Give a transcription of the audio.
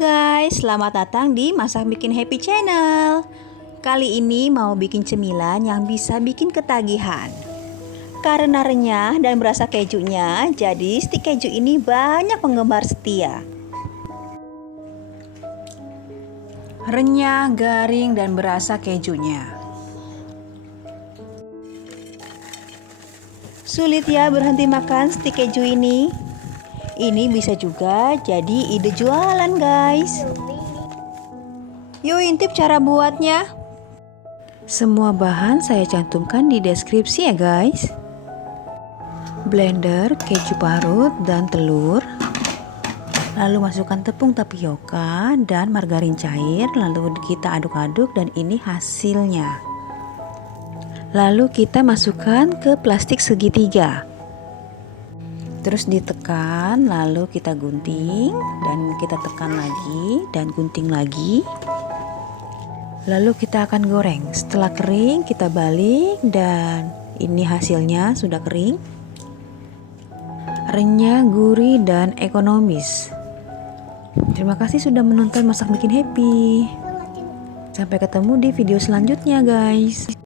guys, selamat datang di Masak Bikin Happy Channel. Kali ini mau bikin cemilan yang bisa bikin ketagihan. Karena renyah dan berasa kejunya, jadi stik keju ini banyak penggemar setia. Renyah, garing, dan berasa kejunya. Sulit ya berhenti makan stik keju ini? Ini bisa juga jadi ide jualan guys. Yuk intip cara buatnya. Semua bahan saya cantumkan di deskripsi ya guys. Blender, keju parut, dan telur. Lalu masukkan tepung tapioka dan margarin cair. Lalu kita aduk-aduk dan ini hasilnya. Lalu kita masukkan ke plastik segitiga. Terus ditekan, lalu kita gunting dan kita tekan lagi dan gunting lagi. Lalu kita akan goreng. Setelah kering kita balik dan ini hasilnya sudah kering. Renyah, gurih, dan ekonomis. Terima kasih sudah menonton Masak Bikin Happy. Sampai ketemu di video selanjutnya guys.